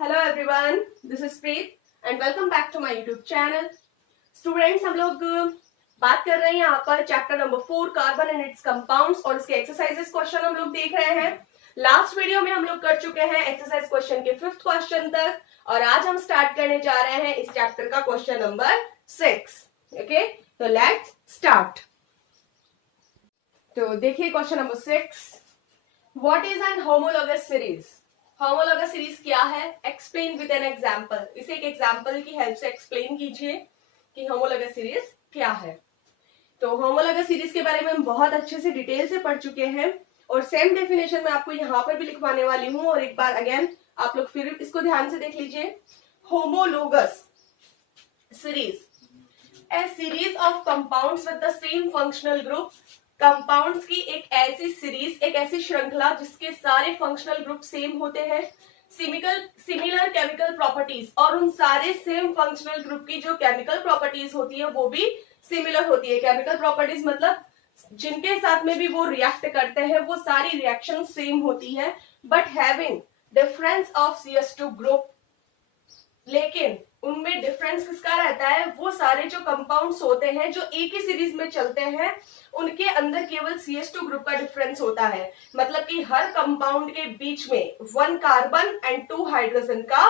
Hello everyone, this is Preet and welcome back to my YouTube channel. Students, हम लोग बात कर रहे हैं यहाँ पर chapter number 4 carbon and its compounds और इसके एक्सरसाइजेस क्वेश्चन हम लोग देख रहे हैं। लास्ट वीडियो में हम लोग कर चुके हैं एक्सरसाइज क्वेश्चन के 5th क्वेश्चन तक और आज हम स्टार्ट करने जा रहे हैं इस चैप्टर का क्वेश्चन नंबर 6। ओके, तो लेट्स स्टार्ट। तो देखिए question number 6, what is an homologous series. Homologous series क्या है? Explain with an example. इसे एक एग्जांपल की हेल्प से एक्सप्लेन कीजिए कि होमोलॉगस सीरीज क्या है। तो होमोलॉगस सीरीज के बारे में हम बहुत अच्छे से डिटेल से पढ़ चुके हैं और सेम डेफिनेशन मैं आपको यहाँ पर भी लिखवाने वाली हूँ और एक बार अगेन आप लोग फिर इसको ध्यान से देख लीजिए। Homologous series, A series of compounds with the same functional group. Compounds की एक ऐसी सीरीज, एक ऐसी श्रृंखला जिसके सारे फंक्शनल ग्रुप सेम होते हैं, सिमिलर केमिकल प्रॉपर्टीज, और उन सारे सेम फंक्शनल ग्रुप की जो केमिकल प्रॉपर्टीज होती है वो भी सिमिलर होती है। केमिकल प्रॉपर्टीज मतलब जिनके साथ में भी वो रिएक्ट करते हैं वो सारी रिएक्शन सेम होती है, but having difference of CH2 group. लेकिन उनमें डिफरेंस किसका रहता है? वो सारे जो कंपाउंड्स होते हैं जो एक ही सीरीज में चलते हैं उनके अंदर केवल CH2 ग्रुप का डिफरेंस होता है। मतलब कि हर कंपाउंड के बीच में 1 कार्बन एंड 2 हाइड्रोजन का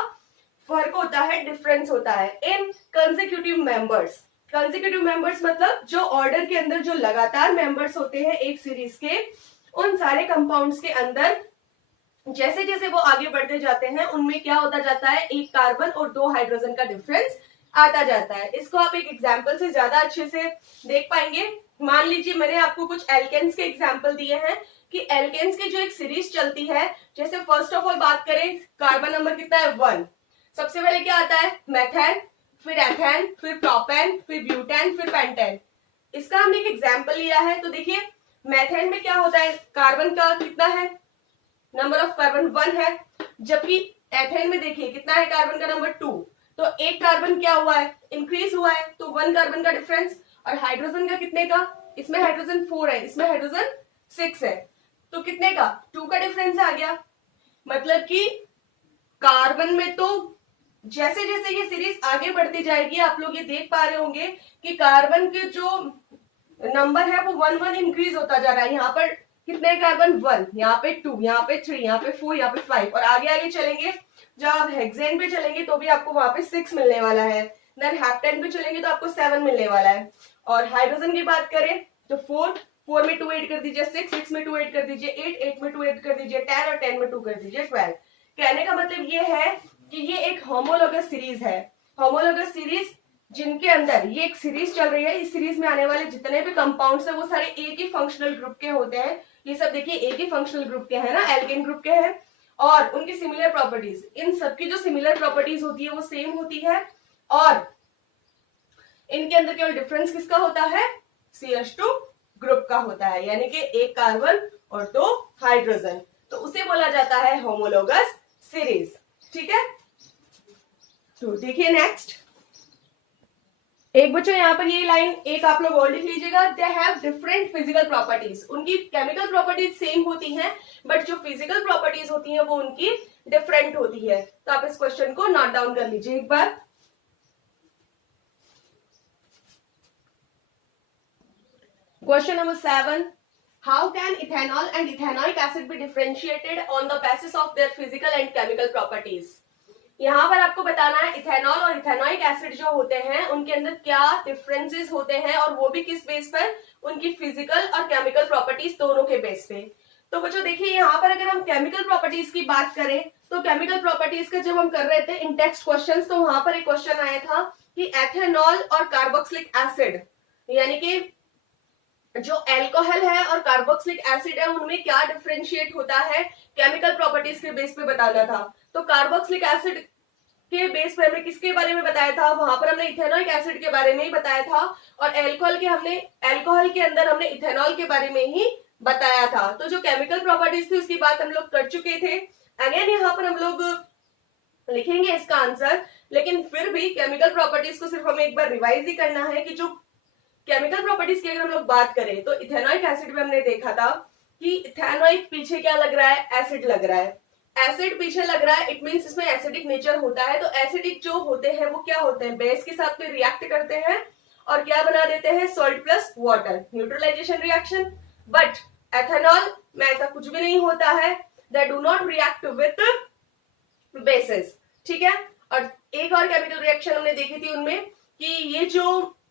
फर्क होता है, डिफरेंस होता है इन कंसेक्यूटिव मेंबर्स। कंसेक्यूटिव मेंबर्स मतलब जो ऑर्डर के अंदर जो लगातार मेंबर्स होते हैं एक सीरीज के, उन सारे कंपाउंड्स के अंदर जैसे जैसे वो आगे बढ़ते जाते हैं उनमें क्या होता जाता है? 1 कार्बन और 2 हाइड्रोजन का डिफरेंस आता जाता है। इसको आप एक एग्जाम्पल से ज्यादा अच्छे से देख पाएंगे। मान लीजिए मैंने आपको कुछ एल्केन्स के एग्जाम्पल दिए हैं कि एल्केन्स की जो एक सीरीज चलती है, जैसे फर्स्ट ऑफ ऑल बात करें, कार्बन नंबर कितना है? 1। सबसे पहले क्या आता है? मेथेन, फिर एथेन, फिर प्रोपेन, फिर ब्यूटेन, फिर पेंटेन। इसका हमने एक एग्जाम्पल लिया है। तो देखिए मेथेन में क्या होता है? कार्बन का कितना है? नंबर ऑफ कार्बन 1 है, जबकि एथेन में देखिए कितना है? कार्बन का नंबर 2। तो एक कार्बन क्या हुआ है? इंक्रीज हुआ है, तो 1 कार्बन का डिफरेंस। और हाइड्रोजन का कितने का? इसमें हाइड्रोजन 4 है, इसमें हाइड्रोजन 6 है, तो कितने का? 2 का डिफरेंस आ गया। मतलब कि कार्बन में तो जैसे जैसे ये सीरीज आगे बढ़ती जाएगी आप लोग ये देख पा रहे होंगे कि कार्बन के जो नंबर है वो 1 इंक्रीज होता जा रहा है। यहाँ पर कितने कार्बन? 1, यहाँ पे 2, यहाँ पे 3, यहाँ पे 4, यहाँ पे 5, और आगे आगे चलेंगे जब आप हेक्सेन पे चलेंगे तो भी आपको वहां पे 6 मिलने वाला है। देन हेप्टेन पे चलेंगे तो आपको 7 मिलने वाला है। और हाइड्रोजन की बात करें तो 4 में 2 ऐड कर दीजिए 6 में 2 ऐड कर दीजिए 8 में 2 ऐड कर दीजिए 10 और 10 में 2 कर दीजिए 12। कहने का मतलब ये है कि ये एक होमोलॉगस सीरीज है। होमोलॉगस सीरीज जिनके अंदर ये एक सीरीज चल रही है, इस सीरीज में आने वाले जितने भी कंपाउंड्स हैं वो सारे एक ही फंक्शनल ग्रुप के होते हैं। ये सब देखिए एक ही फंक्शनल ग्रुप के हैं ना, एल्केन ग्रुप के हैं, और उनकी सिमिलर प्रॉपर्टीज, इन सबकी जो सिमिलर प्रॉपर्टीज होती है वो सेम होती है, और इनके अंदर केवल डिफरेंस किसका होता है? CH2 ग्रुप का होता है, यानी कि 1 कार्बन और 2 हाइड्रोजन। तो उसे बोला जाता है होमोलॉगस सीरीज। ठीक है, तो देखिए नेक्स्ट एक बच्चों यहाँ पर ये लाइन एक आप लोग और लिख लीजिएगा। They have different physical properties. उनकी केमिकल प्रॉपर्टीज सेम होती हैं बट जो फिजिकल प्रॉपर्टीज होती हैं वो उनकी डिफरेंट होती है। तो आप इस क्वेश्चन को नोट डाउन कर लीजिए एक बार। Question number 7, how can ethanol and ethanoic acid be differentiated on the basis of their physical and chemical properties. यहाँ पर आपको बताना है इथेनॉल और इथेनॉइक एसिड जो होते हैं उनके अंदर क्या डिफरेंसेस होते हैं, और वो भी किस बेस पर? उनकी फिजिकल और केमिकल प्रॉपर्टीज दोनों के बेस पे। तो बच्चों देखिए यहाँ पर अगर हम केमिकल प्रॉपर्टीज की बात करें तो केमिकल प्रॉपर्टीज का जब हम कर रहे थे इन टेक्स्ट क्वेश्चन, तो वहां पर एक क्वेश्चन आया था कि एथेनॉल और कार्बोक्सिलिक एसिड, यानी कि जो एल्कोहल है और कार्बोक्सिलिक एसिड है उनमें क्या डिफरेंशिएट होता है, केमिकल प्रॉपर्टीज के बेस पे बताना था। तो कार्बोक्सिलिक एसिड के बेस पे हमने किसके बारे में बताया था? वहां पर हमने इथेनॉइक एसिड के बारे में ही बताया था, और एल्कोहल के अंदर हमने इथेनॉल के बारे में ही बताया था। तो जो केमिकल प्रॉपर्टीज थी उसकी बात हम लोग कर चुके थे। अगेन यहाँ पर हम लोग लिखेंगे इसका आंसर, लेकिन फिर भी केमिकल प्रॉपर्टीज को सिर्फ हमें एक बार रिवाइज ही करना है कि जो केमिकल प्रॉपर्टीज की अगर हम लोग बात करें तो इथेनॉइक एसिड में हमने देखा था कि इथेनॉइक पीछे क्या लग रहा है? एसिड लग रहा है। एसिड पीछे लग रहा है, इट मींस इसमें एसिडिक नेचर होता है। तो एसिडिक जो होते हैं वो क्या होते हैं, बेस के साथ में रिएक्ट करते हैं और क्या बना देते हैं, salt plus water, neutralization reaction. But ethanol में ऐसा कुछ भी नहीं होता है, they do not react with bases, ठीक है। और एक और केमिकल रिएक्शन हमने देखी थी उनमें कि ये जो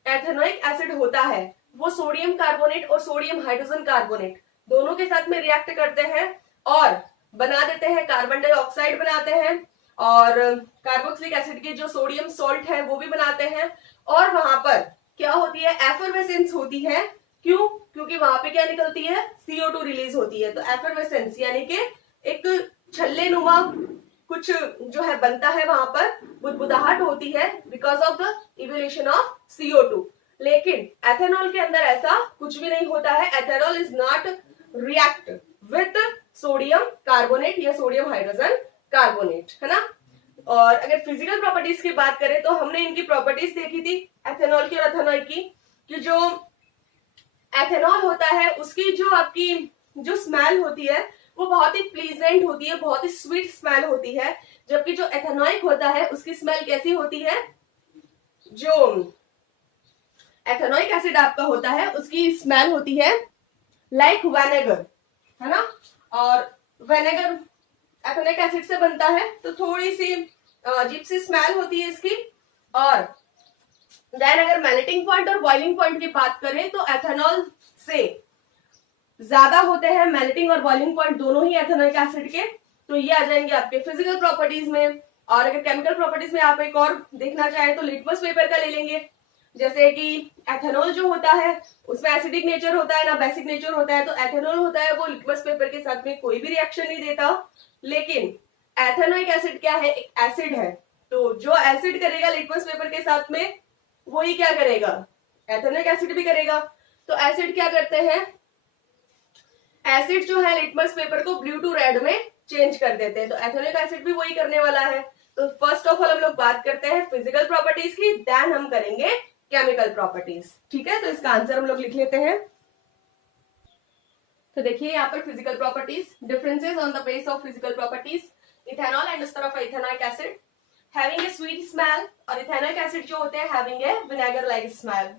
एथेनोइक एसिड होता है वो सोडियम कार्बोनेट और सोडियम हाइड्रोजन कार्बोनेट दोनों के साथ में रिएक्ट करते हैं और बना देते हैं कार्बन डाइऑक्साइड बनाते हैं, और कार्बोक्सिलिक एसिड के जो सोडियम सॉल्ट है वो भी बनाते हैं। और वहां पर क्या होती है, एफरवेसेंस होती है। क्यों, क्योंकि वहां पे क्या निकलती है, CO2 रिलीज होती है। तो एफरवेसेंस यानी कि एक छल्ले नुमा कुछ जो है बनता है, वहां पर बुदबुदाहट होती है because of the evolution of CO2। लेकिन एथेनॉल के अंदर ऐसा कुछ भी नहीं होता है। Ethanol is not react with sodium carbonate या सोडियम हाइड्रोजन कार्बोनेट, है ना। और अगर फिजिकल प्रॉपर्टीज की बात करें तो हमने इनकी प्रॉपर्टीज देखी थी एथेनॉल की और एथेनॉल की, कि जो एथेनॉल होता है उसकी जो आपकी जो स्मेल होती है वो बहुत ही प्लीजेंट होती है, बहुत ही स्वीट स्मेल होती है। जबकि जो एथेनॉइक होता है उसकी स्मेल कैसी होती है, जो एथेनॉइक एसिड आपका होता है उसकी स्मेल होती है लाइक विनेगर, है ना। और विनेगर एथेनॉइक एसिड से बनता है तो थोड़ी सी अजीब सी स्मेल होती है इसकी। और देन अगर मेल्टिंग पॉइंट और बॉइलिंग पॉइंट की बात करें तो एथेनॉल से ज्यादा होते हैं मेल्टिंग और बॉइलिंग पॉइंट दोनों ही एथेनॉइक एसिड के। तो ये आ जाएंगे आपके फिजिकल प्रॉपर्टीज में। और अगर केमिकल प्रॉपर्टीज में आप एक और देखना चाहें तो लिटमस पेपर का ले लेंगे। जैसे कि एथेनॉल जो होता है उसमें एसिडिक नेचर होता है ना बेसिक नेचर होता है। तो एथेनॉल होता है वो लिटमस पेपर के साथ में कोई भी रिएक्शन नहीं देता। लेकिन एथेनॉइक एसिड क्या है, एक एसिड है। तो जो एसिड करेगा लिटमस पेपर के साथ में वही क्या करेगा, एथेनॉइक एसिड भी करेगा। तो एसिड क्या करते हैं, एसिड जो है लिटमस पेपर को ब्लू टू रेड में चेंज कर देते हैं। तो एथेनॉइक एसिड भी वही करने वाला है। तो फर्स्ट ऑफ ऑल हम लोग बात करते हैं फिजिकल प्रॉपर्टीज की, देन हम करेंगे केमिकल प्रॉपर्टीज, ठीक है। तो इसका आंसर हम लोग लिख लेते हैं। तो देखिए यहाँ पर physical properties, differences on the base of physical properties, ethanol and उस तरफ ethanoic acid having a sweet smell, और इथेनॉइक एसिड जो होते हैं having a vinegar like smell.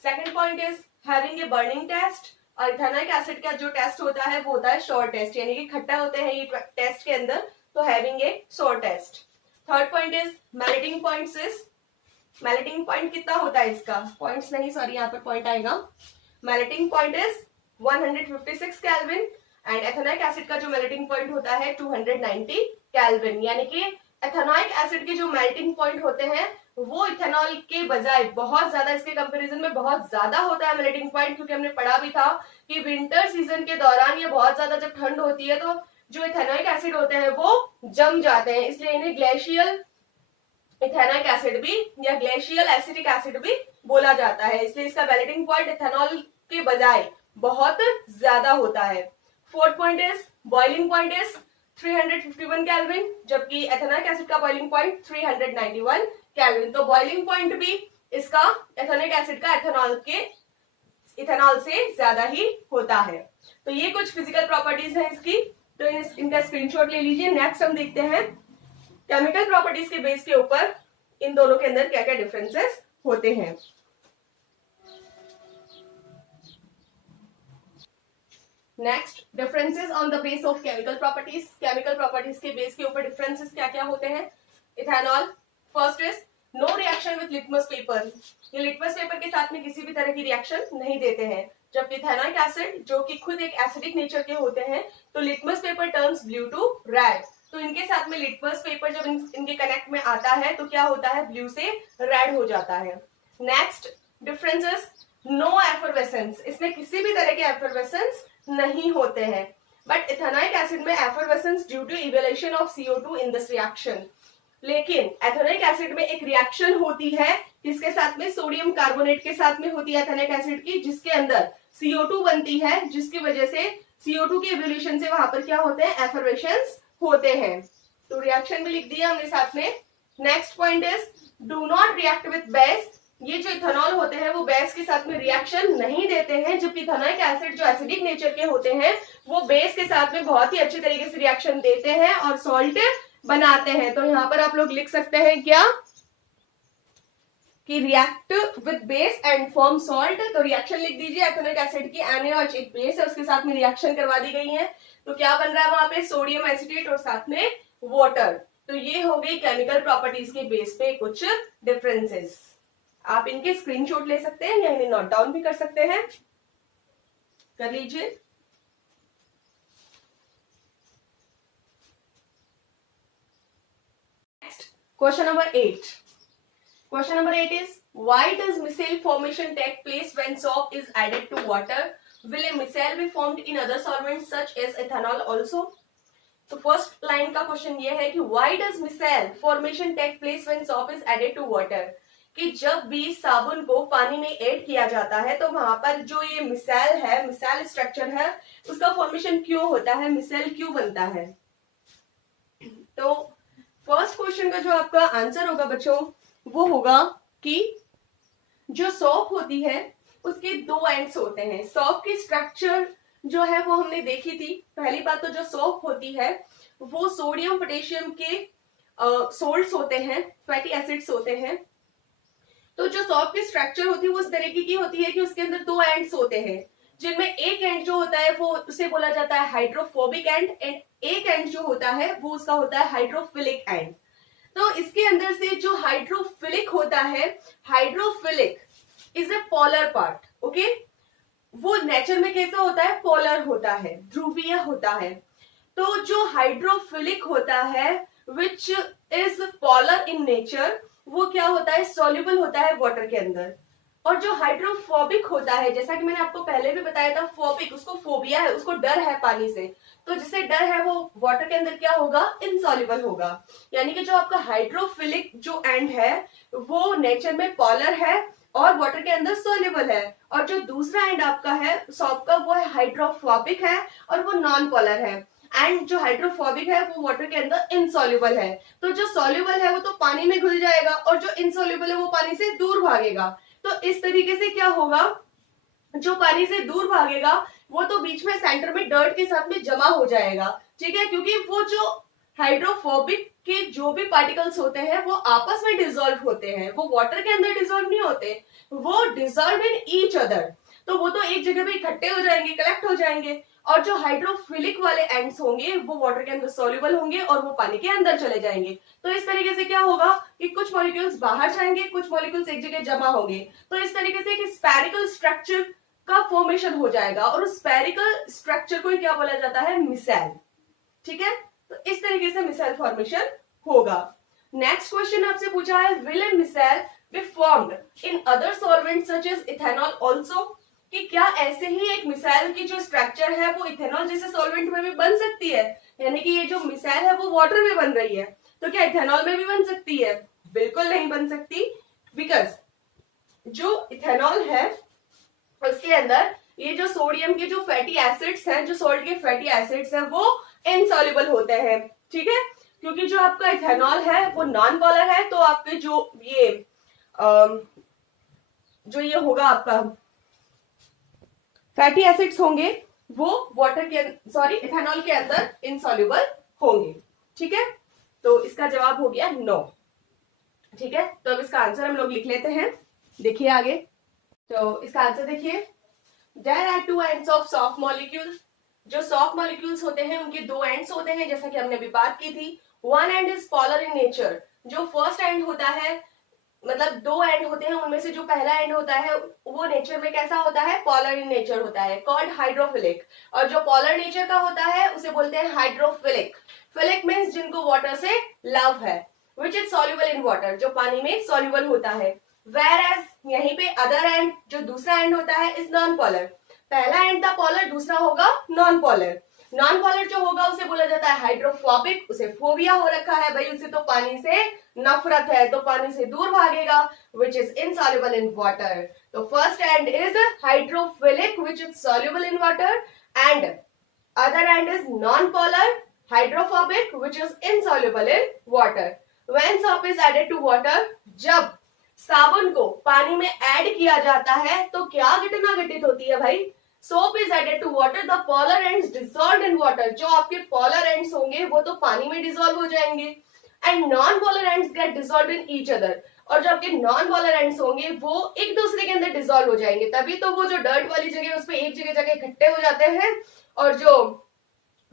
Second point is having a burning taste, और ethanoic acid का जो test होता है वो होता है शॉर टेस्ट, यानी कि खट्टा होते हैं ये टेस्ट के अंदर, तो having a sour taste. Third point is melting points is, melting point कितना होता है इसका, पॉइंट्स नहीं सॉरी यहाँ पर पॉइंट आएगा। Melting point is 156 kelvin and ethanoic acid का जो मेल्टिंग पॉइंट होता है 290 केल्विन। यानी कि एथेनॉइक एसिड के जो मेल्टिंग पॉइंट होते हैं वो इथेनॉल के बजाय बहुत ज्यादा, इसके कंपैरिजन में बहुत ज्यादा होता है मेल्टिंग पॉइंट। क्योंकि हमने पढ़ा भी था कि विंटर सीजन के दौरान ये बहुत ज्यादा जब ठंड होती है तो जो इथेनॉइक एसिड होते हैं वो जम जाते हैं, इसलिए इन्हें ग्लेशियल इथेनॉइक एसिड भी या ग्लेशियल एसिटिक एसिड भी बोला जाता है। इसलिए इसका मेल्टिंग पॉइंट इथेनॉल के बजाय बहुत ज्यादा होता है। Fourth point is boiling point is 351 kelvin, जबकि एथेनॉइक एसिड का बॉइलिंग पॉइंट 391 केल्विन। तो बॉइलिंग पॉइंट भी इसका एथेनॉइक एसिड का इथेनॉल से ज्यादा ही होता है। तो ये कुछ फिजिकल प्रॉपर्टीज है इसकी, तो इनका स्क्रीनशॉट ले लीजिए। नेक्स्ट हम देखते हैं केमिकल प्रॉपर्टीज के बेस के ऊपर इन दोनों के अंदर क्या क्या डिफरेंसेस होते हैं। Next, differences on the base of chemical properties. Chemical properties के बेस के ऊपर डिफरेंसेस क्या क्या होते हैं। Ethanol, first is no reaction with litmus paper, ये लिटमस पेपर के साथ में किसी भी तरह की रिएक्शन नहीं देते हैं। जबकि इथेनॉइक एसिड जो कि खुद एक एसिडिक नेचर के होते हैं, तो litmus paper turns blue to red. तो इनके साथ में लिटमस पेपर जब इनके कनेक्ट में आता है तो क्या होता है, ब्लू से रेड हो जाता है। नेक्स्ट डिफरेंसेस, नो एफरवेसेंस, इसमें किसी भी तरह के एफरवेसेंस नहीं होते हैं। बट इथेनॉइक एसिड में effervescence due to evolution of CO2 in this reaction. लेकिन एथेनॉइक एसिड में एक रिएक्शन होती है किसके साथ में, सोडियम कार्बोनेट के साथ में होती है एथेनॉइक एसिड की, जिसके अंदर CO2 बनती है, जिसकी वजह से CO2 के इवोल्यूशन से वहां पर क्या होते हैं, एफरवेसेंस होते हैं। तो रिएक्शन भी लिख दिया हमने साथ में। Next point is do not react with base, ये जो इथेनॉल होते हैं वो बेस के साथ में रिएक्शन नहीं देते हैं, जबकि इथेनॉइक एसिड जो एसिडिक नेचर के होते हैं वो बेस के साथ में बहुत ही अच्छी तरीके से रिएक्शन देते हैं और सॉल्ट बनाते हैं। तो यहाँ पर आप लोग लिख सकते हैं क्या कि react with base and form salt. तो रिएक्शन लिख दीजिए, एथेनॉइक एसिड की NaOH एक बेस है, उसके साथ में रिएक्शन करवा दी गई है। तो क्या बन रहा है वहां पे, सोडियम एसिटेट और साथ में वाटर। तो ये हो गई केमिकल प्रॉपर्टीज के बेस पे कुछ डिफरेंसेस। आप इनके स्क्रीनशॉट ले सकते हैं या इन्हें नोट डाउन भी कर सकते हैं, कर लीजिए। Next question number 8। Question number 8 is, why does micelle formation take place when soap is added to water? Will a micelle be formed in other solvents such as ethanol also? तो first line का question ये है कि why does micelle formation take place when soap is added to water? कि जब भी साबुन को पानी में ऐड किया जाता है तो वहां पर जो ये मिसेल है, मिसेल स्ट्रक्चर है, उसका फॉर्मेशन क्यों होता है, मिसेल क्यों बनता है? तो फर्स्ट क्वेश्चन का जो आपका आंसर होगा बच्चों वो होगा कि जो सोप होती है उसके दो एंड्स होते हैं। सोप की स्ट्रक्चर जो है वो हमने देखी थी। पहली बात तो जो सोप होती है वो सोडियम पोटेशियम के सोल्ट्स होते हैं, फैटी एसिड्स होते हैं। तो जो सोप की स्ट्रक्चर होती है वो इस तरीके की होती है कि उसके अंदर दो एंड्स होते हैं, जिनमें एक एंड जो होता है वो उसे बोला जाता है हाइड्रोफोबिक एंड, एक एंड जो होता है वो उसका होता है हाइड्रोफिलिक एंड। तो इसके अंदर से जो हाइड्रोफिलिक होता है, hydrophilic is a polar part, okay. वो नेचर में कैसा होता है, पोलर होता है, ध्रुवीय होता है। तो जो हाइड्रोफिलिक होता है which is polar in nature, वो क्या होता है, सॉल्युबल होता है वाटर के अंदर। और जो हाइड्रोफोबिक होता है, जैसा कि मैंने आपको पहले भी बताया था, फोबिक, उसको फोबिया है, उसको डर है पानी से, तो जिसे डर है वो वाटर के अंदर क्या होगा, इनसॉल्युबल होगा। यानी कि जो आपका हाइड्रोफिलिक जो एंड है वो नेचर में पोलर है और वाटर के अंदर सॉल्युबल है, और जो दूसरा एंड आपका है सॉप का वो है हाइड्रोफोबिक है और वो नॉन पोलर है। एंड जो हाइड्रोफोबिक है वो वाटर के अंदर इनसॉल्युबल है। तो जो सॉल्युबल है वो तो पानी में घुल जाएगा और जो इनसॉल्युबल है वो पानी से दूर भागेगा। तो इस तरीके से क्या होगा, जो पानी से दूर भागेगा वो तो बीच में सेंटर में डर्ट के साथ में जमा हो जाएगा, ठीक है, क्योंकि वो जो हाइड्रोफोबिक के जो भी पार्टिकल्स होते हैं वो आपस में डिसॉल्व होते हैं, वो वाटर के अंदर डिसॉल्व नहीं होते, वो डिसॉल्व इन ईच अदर। तो वो तो एक जगह पे इकट्ठे हो जाएंगे, कलेक्ट हो जाएंगे। और जो हाइड्रोफिलिक वाले एंड्स होंगे वो वाटर के अंदर सॉल्युबल होंगे और वो पानी के अंदर चले जाएंगे। तो इस तरीके से क्या होगा कि कुछ मॉलिक्यूल्स बाहर जाएंगे, कुछ मॉलिक्यूल्स एक जगह जमा होंगे। तो इस तरीके से एक स्फेरिकल स्ट्रक्चर का फॉर्मेशन हो जाएगा और उस स्फेरिकल स्ट्रक्चर को क्या बोला जाता है, मिसेल, ठीक है। तो इस तरीके से मिसेल फॉर्मेशन होगा। नेक्स्ट क्वेश्चन आपसे पूछा है, will a micelle be formed in other solvent such as ethanol also? कि क्या ऐसे ही एक मिसाइल की जो स्ट्रक्चर है वो इथेनॉल जैसे सॉल्वेंट में भी बन सकती है? यानी कि ये जो मिसाइल है वो वाटर में बन रही है, तो क्या इथेनॉल में भी बन सकती है? बिल्कुल नहीं बन सकती, बिकॉज जो इथेनॉल है उसके अंदर ये जो सोडियम के जो फैटी एसिड्स हैं, जो सॉल्ट के फैटी एसिड्स हैं, वो इनसॉल्युबल होते हैं, ठीक है। क्योंकि जो आपका इथेनॉल है वो नॉन पोलर है, तो आपके जो ये होगा आपका फैटी एसिड्स होंगे वो वाटर के इथेनॉल के अंदर इनसॉल्युबल होंगे, ठीक है। तो इसका जवाब हो गया नो, ठीक है। तो अब इसका आंसर हम लोग लिख लेते हैं, देखिए आगे। तो इसका आंसर देखिए, there are two ends of soft molecule. जो सॉफ्ट मॉलिक्यूल्स होते हैं उनके दो एंड्स होते हैं, जैसा कि हमने अभी बात की थी। One and is polar in nature. जो फर्स्ट एंड होता है, मतलब दो एंड होते हैं, उनमें से जो पहला एंड होता है वो नेचर में कैसा होता है, पोलर इन नेचर होता है, कॉल्ड हाइड्रोफिलिक। और जो पोलर नेचर का होता है उसे बोलते हैं हाइड्रोफिलिक। फिलिक मीन्स जिनको वाटर से लव है, which is soluble in water, जो पानी में सॉल्युबल होता है। वेयर एज यहीं पे अदर एंड, जो दूसरा एंड होता है, इज नॉन पोलर। पहला एंड था पोलर, दूसरा होगा नॉन पोलर। नॉन पोलर जो होगा उसे बोला जाता है हाइड्रोफोबिक, उसे फोबिया हो रखा है भाई, उसे तो पानी से नफरत है, तो पानी से दूर भागेगा, which is insoluble in water. तो first end is hydrophilic, which is soluble in water, and other end is non-polar, hydrophobic, which is insoluble in water. When soap is added to water, जब साबुन को पानी में add किया जाता है तो क्या घटना घटित होती है भाई? Soap is added to water, the polar ends dissolved in water, जो आपके पोलर एंड्स होंगे वो तो पानी में डिसॉल्व हो जाएंगे, and non polar ends get dissolved in each other, और जो आपके नॉन पोलर एंड्स होंगे वो एक दूसरे के अंदर डिसॉल्व हो जाएंगे, तभी तो वो जो डर्ट वाली जगह है उस पर एक जगह जाके इकट्ठे हो जाते हैं, और जो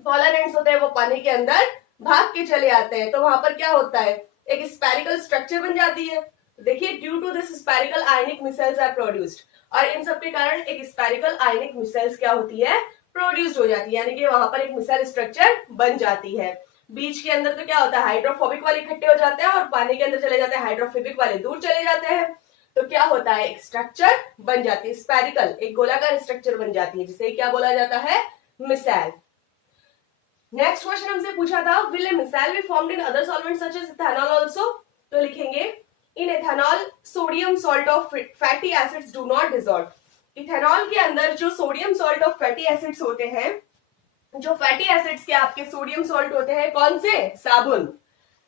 पोलर एंड्स होते हैं वो पानी के अंदर भाग के चले आते हैं। तो वहां पर क्या होता है, एक स्पेरिकल स्ट्रक्चर बन जाती है। देखिए, due to this spherical ionic micelles are produced, और इन सब के कारण एक स्पेरिकल आयनिक मिसाइल्स क्या होती है, प्रोड्यूस्ड हो जाती है, यानी कि वहां पर एक मिसाइल स्ट्रक्चर बन जाती है। बीच के अंदर तो क्या होता है, हाइड्रोफोबिक वाले इकट्ठे हो जाते हैं और पानी के अंदर चले जाते हैं, हाइड्रोफोबिक वाले दूर चले जाते हैं। तो क्या होता है, एक स्ट्रक्चर बन जाती है, स्पेरिकल, एक गोलाकार स्ट्रक्चर बन जाती है, जिसे क्या बोला जाता है, मिसाइल। नेक्स्ट क्वेश्चन हमसे पूछा था, will a micelle be formed in other solvent such as ethanol also? तो लिखेंगे, in ethanol sodium salt of fatty acids do not dissolve. Ethanol के अंदर जो sodium salt of fatty acids होते हैं, जो फैटी एसिड्स के आपके सोडियम सॉल्ट होते हैं, कौन से, साबुन,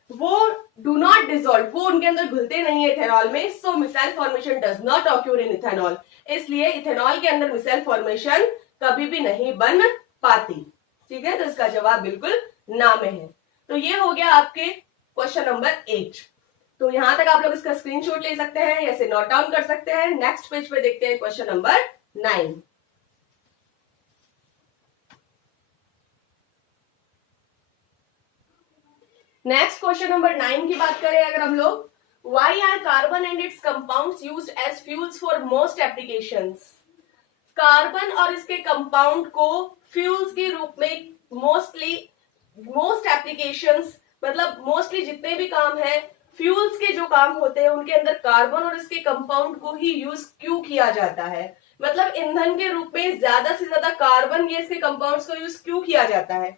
वो डू नॉट डिसॉल्व, वो उनके अंदर घुलते नहीं है इथेनॉल में, so missile formation does not occur in ethanol, इसलिए इथेनॉल के अंदर मिसाइल फॉर्मेशन कभी भी नहीं बन पाती। ठीक है, तो इसका जवाब बिल्कुल ना में है। तो ये हो गया आपके क्वेश्चन नंबर 8। तो यहां तक आप लोग इसका स्क्रीनशॉट ले सकते हैं या इसे नोट डाउन कर सकते हैं। नेक्स्ट पेज पे देखते हैं question number 9। Next question number 9 की बात करें अगर हम लोग, why are carbon and its compounds used as fuels for most applications? Carbon और इसके कंपाउंड को फ्यूल्स के रूप में मोस्ट एप्लीकेशंस, मतलब मोस्टली जितने भी काम है फ्यूल्स के जो काम होते हैं उनके अंदर कार्बन और इसके कंपाउंड को ही यूज क्यों किया जाता है, मतलब ईंधन के रूप में ज्यादा से ज्यादा कार्बन या इसके कंपाउंड्स को यूज क्यों किया जाता है?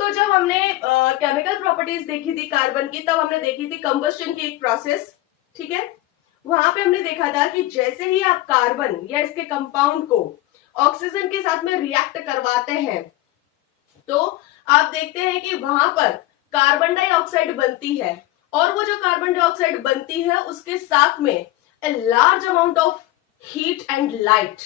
तो जब हमने केमिकल प्रॉपर्टीज देखी थी कार्बन की, तब हमने देखी थी कंबस्टन की एक प्रोसेस, ठीक है, वहां पे हमने देखा था कि जैसे ही आप कार्बन या इसके कंपाउंड को ऑक्सीजन के साथ में रिएक्ट करवाते हैं तो आप देखते हैं कि वहां पर कार्बन डाइऑक्साइड बनती है, और वो जो कार्बन डाइऑक्साइड बनती है उसके साथ में a large amount of heat and light,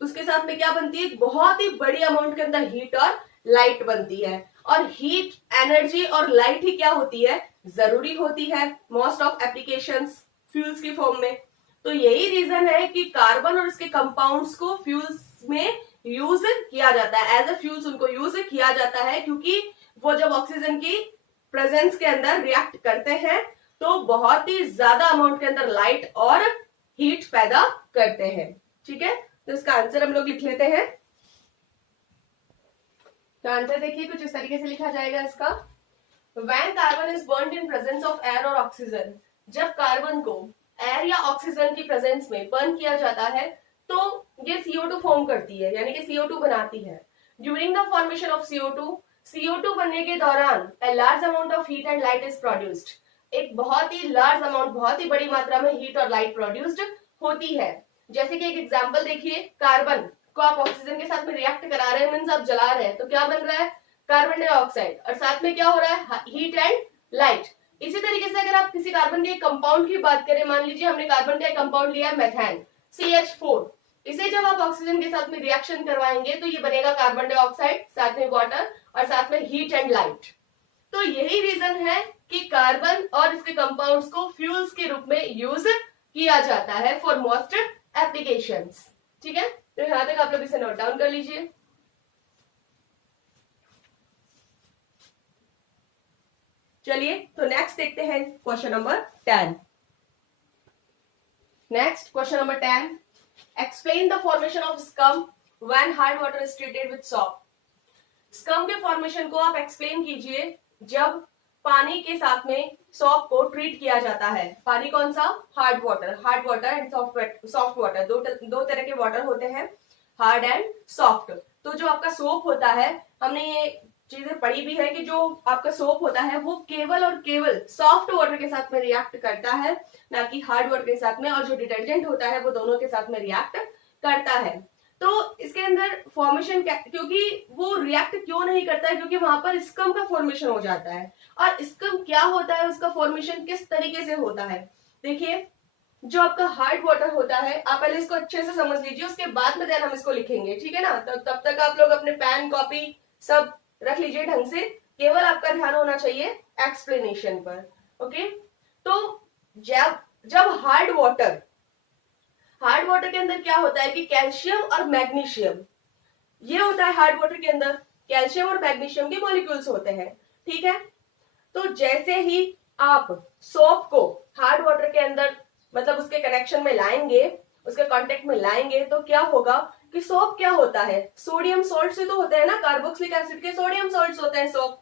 उसके साथ में क्या बनती है, बहुत ही बड़ी अमाउंट के अंदर हीट और लाइट बनती है, और हीट, एनर्जी और लाइट ही क्या होती है, जरूरी होती है मोस्ट ऑफ एप्लीकेशंस फ्यूल्स की फॉर्म में। तो यही रीजन है कि कार्बन और इसके कंपाउंड्स को फ्यूल्स में यूज किया जाता है, एज ए फ्यूल्स उनको यूज किया जाता है, क्योंकि वो जब ऑक्सीजन की प्रेजेंस के अंदर रिएक्ट करते हैं तो बहुत ही ज्यादा अमाउंट के अंदर लाइट और हीट पैदा करते हैं। ठीक है, तो इसका आंसर हम लोग लिख लेते हैं। तो आंसर देखिए कुछ इस तरीके से लिखा जाएगा इसका, when carbon is burned in presence of air और ऑक्सीजन, जब कार्बन को एयर या ऑक्सीजन की प्रेजेंस में बर्न किया जाता है तो ये CO2 फॉर्म करती है, यानी कि CO2 बनाती है। During the formation of CO2 बनने के दौरान a large amount of heat and light is produced, एक बहुत ही लार्ज अमाउंट, बहुत ही बड़ी मात्रा में हीट और लाइट प्रोड्यूस्ड होती है। जैसे कि एक एग्जांपल देखिए, कार्बन को आप ऑक्सीजन के साथ में रिएक्ट करा रहे हैं, मींस आप जला रहे हैं, तो क्या बन रहा है, कार्बन डाइऑक्साइड, और साथ में क्या हो रहा है, हीट एंड लाइट। इसी तरीके से अगर आप किसी कार्बन के कंपाउंड की बात करें, मान लीजिए हमने कार्बन का कंपाउंड लिया मेथेन CH4, इसे जब आप ऑक्सीजन के साथ में रिएक्शन करवाएंगे तो ये बनेगा कार्बन डाइऑक्साइड, साथ में वाटर और साथ में हीट एंड लाइट। तो यही रीजन है कि कार्बन और इसके कंपाउंड्स को फ्यूल्स के रूप में यूज किया जाता है फॉर मोस्ट एप्लीकेशंस। ठीक है, तो यहां तक आप लोग इसे नोट डाउन कर लीजिए। चलिए, तो नेक्स्ट देखते हैं question number 10। Next question number 10, explain the formation of scum when hard water is treated with shop. Scum के फॉर्मेशन को आप एक्सप्लेन कीजिए जब पानी के साथ में सॉप को ट्रीट किया जाता है। पानी कौन सा, hard water and soft water, दो तरह के वाटर होते हैं, हार्ड एंड सॉफ्ट। तो जो आपका सोप होता है, हमने ये चीजें पढ़ी भी है कि जो आपका सोप होता है वो केवल और केवल सॉफ्ट वाटर के साथ में रिएक्ट करता है, ना कि हार्ड वाटर के साथ में, और जो डिटर्जेंट होता है वो दोनों के साथ में रिएक्ट करता है। तो इसके अंदर फॉर्मेशन, क्योंकि वो रिएक्ट क्यों नहीं करता है, क्योंकि वहां पर स्कम का फॉर्मेशन हो जाता है। और स्कम क्या होता है, उसका फॉर्मेशन किस तरीके से होता है, देखिए जो आपका हार्ड वाटर होता है, आप पहले इसको अच्छे से समझ लीजिए, उसके बाद में देन हम इसको लिखेंगे, ठीक है ना। तो तब तक आप लोग अपने पेन कॉपी सब रख लीजिए ढंग से, केवल आपका ध्यान होना चाहिए एक्सप्लेनेशन पर। ओके, तो जब हार्ड वाटर के अंदर क्या होता है कि कैल्शियम और मैग्नीशियम, ये होता है हार्ड वाटर के अंदर, कैल्शियम और मैग्नीशियम के मॉलिक्यूल्स होते हैं, ठीक है। तो जैसे ही आप सोप को हार्ड वाटर के अंदर मतलब उसके कनेक्शन में लाएंगे, उसके कांटेक्ट में लाएंगे, तो क्या होगा कि सोप क्या होता है, सोडियम सॉल्ट से तो होता है ना, कार्बोक्सिलिक एसिड के सोडियम सॉल्ट्स होते हैं सोप।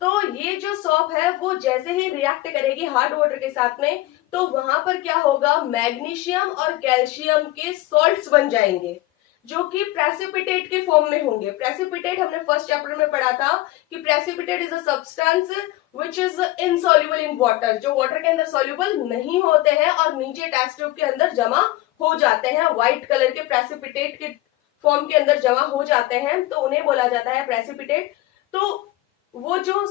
तो ये जो सोप है वो जैसे ही रिएक्ट करेगी हार्ड वाटर के साथ में, तो वहां पर क्या होगा, मैग्नीशियम और कैल्शियम के सॉल्ट्स बन जाएंगे, जो कि प्रेसिपिटेट के फॉर्म में होंगे। प्रेसिपिटेट हमने फर्स्ट चैप्टर में पढ़ा था कि precipitate is a substance which is insoluble in water, जो वाटर के अंदर सॉल्युबल नहीं होते हैं और नीचे टेस्ट ट्यूब के अंदर जमा हो जाते हैं, व्हाइट कलर के प्रेसिपिटेट के फॉर्म के अंदर जमा हो जाते हैं, तो उन्हें बोला जाता है प्रेसिपिटेट। तो वो जो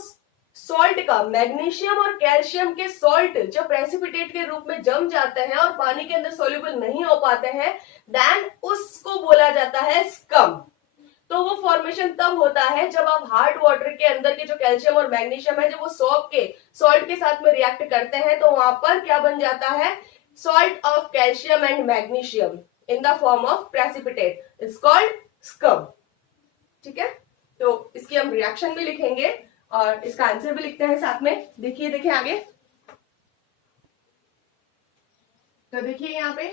सॉल्ट का, मैग्नीशियम और कैल्शियम के सॉल्ट जब प्रेसिपिटेट के रूप में जम जाते हैं और पानी के अंदर सॉल्युबल नहीं हो पाते हैं, देन उसको बोला जाता है स्कम। तो वो फॉर्मेशन तब होता है जब आप हार्ड वाटर के अंदर के जो कैल्शियम और मैग्नीशियम है, जब वो सोप के सॉल्ट के साथ में रिएक्ट करते हैं, तो वहां पर क्या बन जाता है, salt of calcium and magnesium in the form of precipitate, it's called scum, ठीक है। तो इसकी हम रिएक्शन भी लिखेंगे और इसका आंसर भी लिखते हैं साथ में। देखिए आगे, तो देखिए यहाँ पे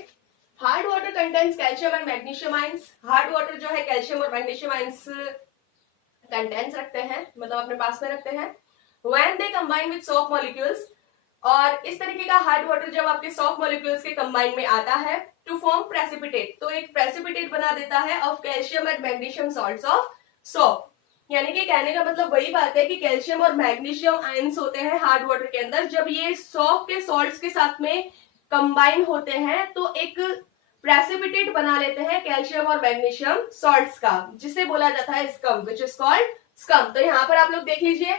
hard water contains calcium and magnesium ions. Hard water जो है कैल्शियम और मैग्नीशियम आयंस कंटेन्स रखते हैं, मतलब अपने पास में रखते हैं। When they combine with soap molecules, और इस तरीके का हार्ड वाटर जब आपके सोप मॉलिक्यूल्स के कंबाइन में आता है टू फॉर्म प्रेसिपिटेट, तो एक प्रेसिपिटेट बना देता है of calcium and magnesium salts of soap. यानी कि कहने का मतलब वही बात है कि कैल्शियम और मैग्नीशियम आयंस होते हैं हार्ड वाटर के अंदर, जब ये सोप के सॉल्ट्स के साथ में कंबाइन होते हैं तो एक प्रेसिपिटेट बना लेते हैं कैल्शियम और मैग्नीशियम सॉल्ट्स का, जिसे बोला जाता है scum, which is called scum. तो यहाँ पर आप लोग देख लीजिए,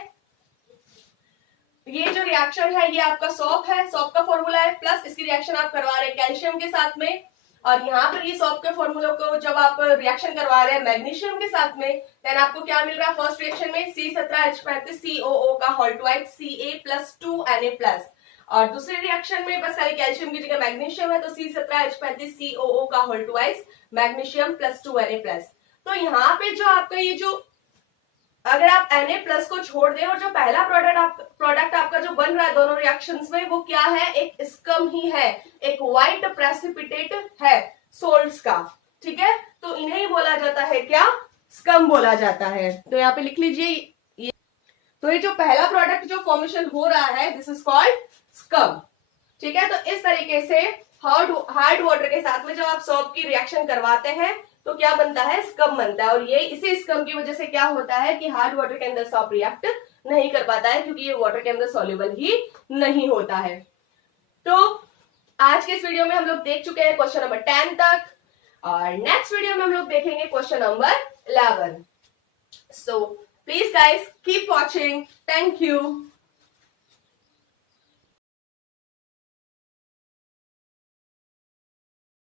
ये जो रिएक्शन है ये आपका सोप है, सोप का फॉर्मूला है, प्लस इसकी रिएक्शन आप करवा रहे हैं कैल्शियम के साथ में, और यहाँ पर ये सोप के फॉर्मूला को जब आप रिएक्शन करवा रहे हैं मैग्नीशियम के साथ में, देन आपको क्या मिल रहा है फर्स्ट रिएक्शन में, C17H35COO का होल ट्वाइस Ca+2Na+, और दूसरे रिएक्शन में बस खाली कैल्शियम की जगह मैग्नीशियम है, तो C17H35COO का होल ट्वाइस मैग्नीशियम+2Na+। तो यहाँ पे जो आपका ये जो, अगर आप Na+ को छोड़ दें और जो पहला प्रोडक्ट आपका जो बन रहा है दोनों रिएक्शंस में, वो क्या है, एक स्कम ही है, एक व्हाइट प्रेसिपिटेट है सोल्ट्स का, ठीक है। तो इन्हें ही बोला जाता है क्या, स्कम बोला जाता है। तो यहाँ पे लिख लीजिए, तो ये जो पहला प्रोडक्ट जो फॉर्मेशन हो रहा है, दिस इज कॉल्ड स्कम, ठीक है। तो इस तरीके से हार्ड वाटर के साथ में जब आप सोप की रिएक्शन करवाते हैं तो क्या बनता है, स्कम बनता है, और ये इसी स्कम की वजह से क्या होता है कि हार्ड वाटर के अंदर सोप रिएक्ट नहीं कर पाता है, क्योंकि ये वाटर के अंदर सॉल्युबल ही नहीं होता है। तो आज के इस वीडियो में हम लोग देख चुके हैं क्वेश्चन नंबर 10 तक, और नेक्स्ट वीडियो में हम लोग देखेंगे question number 11। So please guys keep watching, thank you.